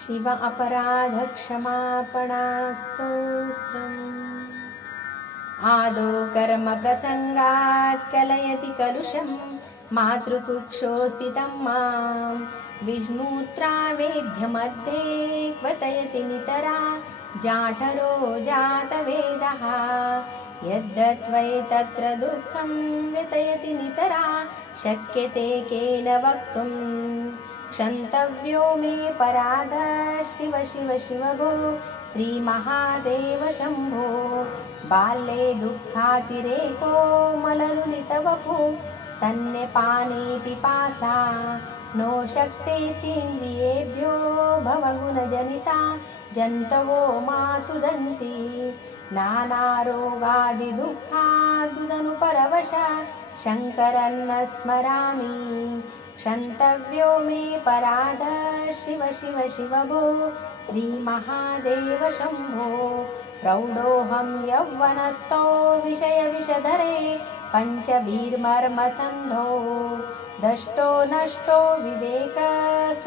शिव अपराधक्षमापणास्तोत्रम् आदौ कर्मप्रसङ्गात् कलयति कलुषं मातृकुक्षौ स्थितं मां विष्णुत्रावेद्यमध्ये क्वथयति नितरा जाठरो जातवेदः यद्दत्त्वैतत्र दुःखं व्यतयति नितरा शक्यते केन वक्तुम् क्षन्तव्यो मे पराधः शिव शिव शिव भो श्रीमहादेव शम्भो बाल्ये दुःखातिरेको मलनुलितवपु स्तन्यपाने पिपासा नो शक्ते चेन्द्रियेभ्यो भवगुणजनिता जन्तवो मातुदन्ति नानारोगादिदुःखादुदनुपरवश शङ्करन्न स्मरामि क्षन्तव्यो मे पराधः शिव शिव शिव भो श्रीमहादेव शम्भो प्रौढोऽहं यौवनस्थो विषयविषधरे पञ्चभिर्मर्मसन्धो दष्टो नष्टो विवेकसुतधनयुवती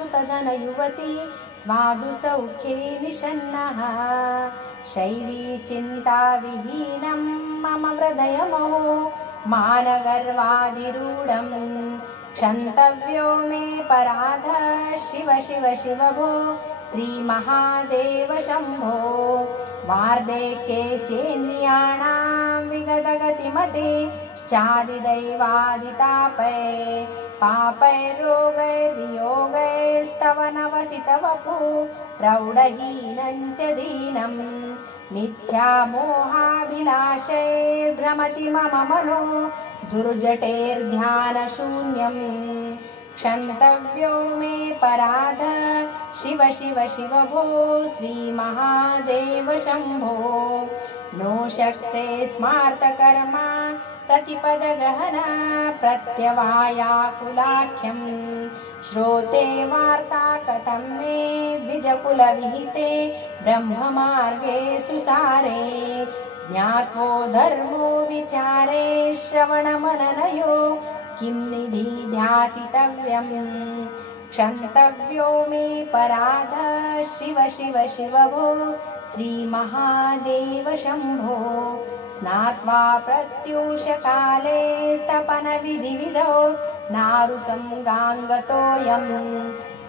स्वादुसौख्ये निषण्णः शैवी चिन्ताविहीनं मम हृदयमहो मानगर्वादिरूढम् क्षन्तव्यो मे पराधः शिव शिव शिव भो श्रीमहादेव शम्भो वार्धक्ये चेन्द्रियाणां विगतगतिमते श्चादिदैवादितापै पापैर्रोगैर्वियोगैस्तव नवसितवपु प्रौढहीनं च दीनं मिथ्यामोहाभिलाषैर्भ्रमति मम मनो दुर्जटेर्ध्यानशून्यम् क्षन्तव्यो मे पराधः शिव शिव शिव भो श्रीमहादेव शम्भो नो शक्ते स्मार्तकर्मा प्रतिपदगहना प्रत्यवायाकुलाख्यं श्रोते वार्ता कथं मे द्विजकुलविहिते ब्रह्ममार्गे सुसारे ज्ञातो धर्मो विचारे श्रवणमननयो किं निधिध्यासितव्यम् क्षन्तव्यो मे पराधः शिव शिव शिव भो श्रीमहादेव शम्भो स्नात्वा प्रत्यूषकाले स्तपनविधिविधौ नारुतं गाङ्गतोऽयं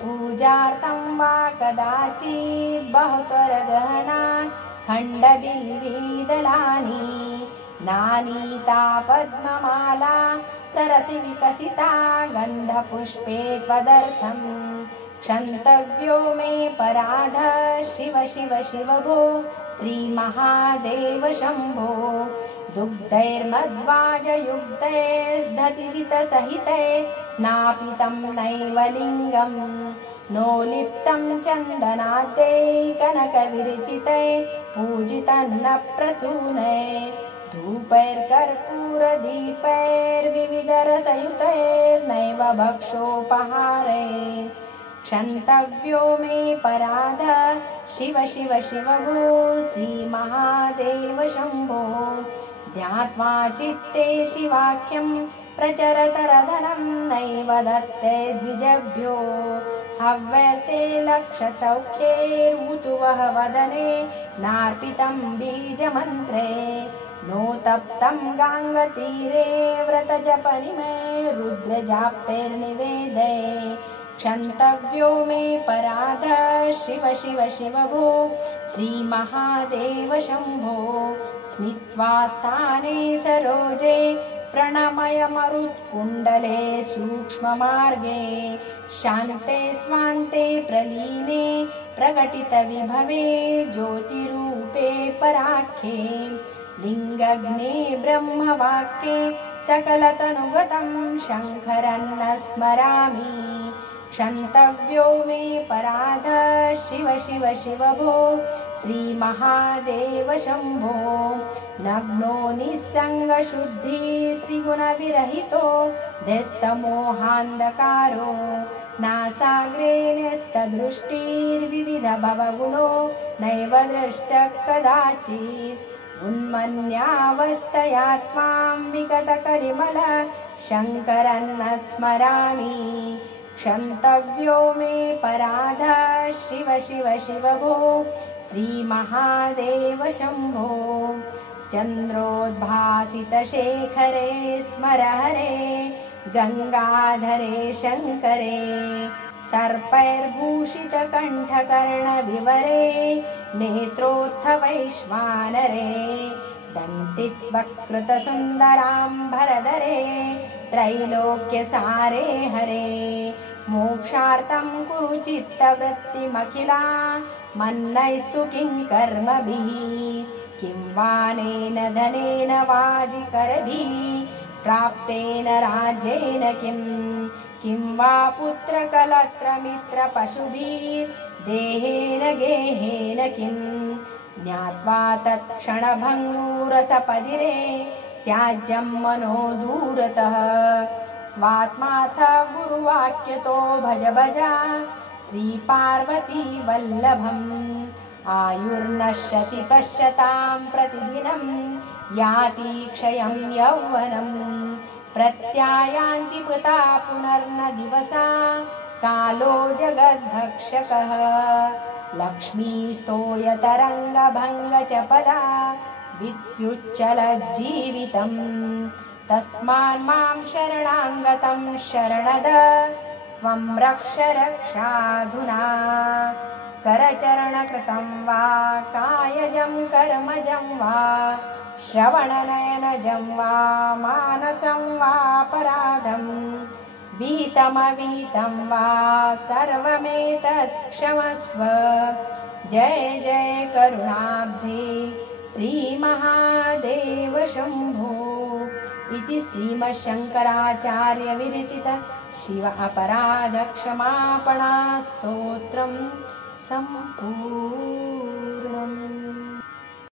पूजार्थं वा कदाचित् बहुतरगहना खण्डबिल्वीदलानि नानीता पद्ममाला सरसि विकसिता गन्धपुष्पे त्वदर्थं क्षन्तव्यो मे पराधः शिव शिव शिव भो श्रीमहादेव शम्भो दुग्धैर्मध्वाजयुक्तैर्दधिसितसहितै स्नापितं नैव लिङ्गं नो लिप्तं चन्दनाद्यै कनकविरचितै पूजितन्न प्रसूनै धूपैर्कर्पूरदीपैर्विविधरसयुतैर्नैव भक्षोपहारै क्षन्तव्यो मे पराधः शिव शिव शिव भो श्रीमहादेव शम्भो ध्यात्वा चित्ते शिवाख्यं प्रचरतरधनं नैव दत्ते द्विजभ्यो हव्यर्थे लक्षसौख्यैर्मुतुवः वदने नार्पितं बीजमन्त्रे नो तप्तं गाङ्गतीरे व्रतजपनिमे रुद्रजाप्यैर्निवेदे क्षन्तव्यो मे पराधः शिव शिव शिव भो श्रीमहादेव शम्भो स्नित्वा स्थाने सरोजे प्रणमय मरुत्कुण्डले सूक्ष्ममार्गे शान्ते स्वान्ते प्रलीने प्रकटितविभवे ज्योतिरूपे पराख्ये लिङ्गग्ने ब्रह्मवाक्ये सकलतनुगतं शङ्करन्न स्मरामि क्षन्तव्यो मे पराधः शिव शिव शिव भो श्रीमहादेव शम्भो नग्नो निस्सङ्गशुद्धि श्रीगुणविरहितो देस्तमोहान्धकारो नासाग्रे न्यस्तदृष्टिर्विविधभवगुणो नैव दृष्टः कदाचित् उन्मन्यावस्थयात्मां विगतकरिमल शङ्करन्न स्मरामि क्षन्तव्यो मे पराधः शिव शिव शिव भो श्रीमहादेव शम्भो चन्द्रोद्भासितशेखरे स्मर हरे गङ्गाधरे शङ्करे सर्पैर्भूषितकण्ठकर्णविवरे नेत्रोत्थवैश्वानरे दन्तिवक्कृतसुन्दराम्बरधरे त्रैलोक्यसारे हरे मोक्षार्थं कुरु चित्तवृत्तिमखिला मन्नैस्तु किं कर्मभिः किं वानेन धनेन वाजिकरभिः प्राप्तेन राज्येन किं वा पुत्रकलत्रमित्रपशुभिर्देहेन गेहेन किं ज्ञात्वा तत्क्षणभङ्गूरसपदिरे त्याज्यं मनो दूरतः स्वात्माथ गुरुवाक्यतो भज भज श्रीपार्वती वल्लभम् आयुर्नश्यति पश्यतां प्रतिदिनं याति क्षयं यौवनं प्रत्यायान्ति मृता पुनर्न दिवसा कालो जगद्भक्षकः लक्ष्मीस्तोयतरङ्गभङ्गचपला विद्युच्चलज्जीवितं तस्मान्मां शरणाङ्गतं शरणद त्वं रक्ष रक्षाधुना करचरणकृतं वा कायजं कर्मजं वा श्रवणनयनजं वा मानसं वापराधं विहितमविहितं वा सर्वमेतत् क्षमस्व जय जय करुणाब्धे श्रीमहादेव शम्भो इति श्रीमच्छङ्कराचार्यविरचित शिव अपराध क्षमापणा स्तोत्रं सम्पूर्णम्।